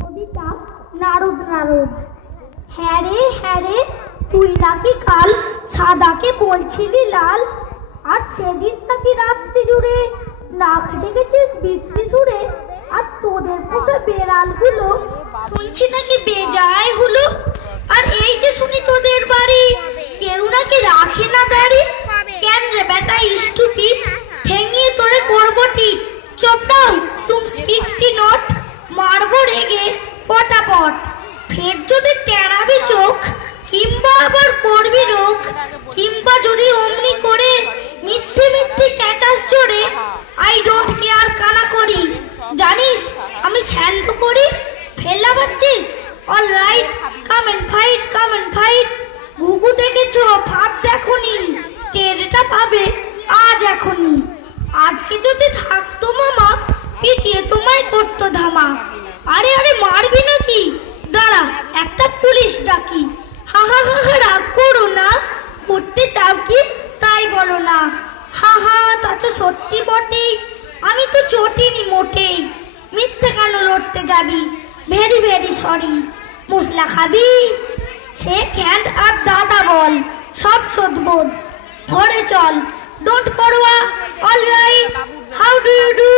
কবিতা, নারদ নারদ। হ্যাঁ রে হ্যাঁ রে, তুই নাকি কাল সাদাকে বলছিলি লাল? আর সেদিন নাকি রাত্রি জুড়ে নাক ডেকেছিস বিশ্রী সুরে? আর তোদের পোষা বেড়ালগুলো শুনছি নাকি বেজায় পটাপট ফের যদি টেরাবি চোখ, কিংবা আবার করবি রোগ, কিংবা যদি অমনি করে মিথ্যে মিথ্যে চেঁচাস জোরে, আই ডোন্ট কেয়ার কানা করি। জানিস, আমি স্যান্ড করি। ফেলা পাচ্ছিস? All right come and fight, come and fight. ঘুঘু দেখেছ ভাব দেখনি। টেরেটা পাবে আজ এখনই। আজকে যদি থাকতো মামা, পিটিয়ে তোমায় করতো ধামা। আরে আরে মারবি সত্যি বটেই আমি তো চটিনি মোটেই। মিথ্যে কেন লড়তে যাবি? Very very sorry. মুসলা খাবি? সে হ্যান্ড আর দাদা বল, সব সদবোধ। ঘরে চল ডোন্ট পড়ুয়া all right how do you do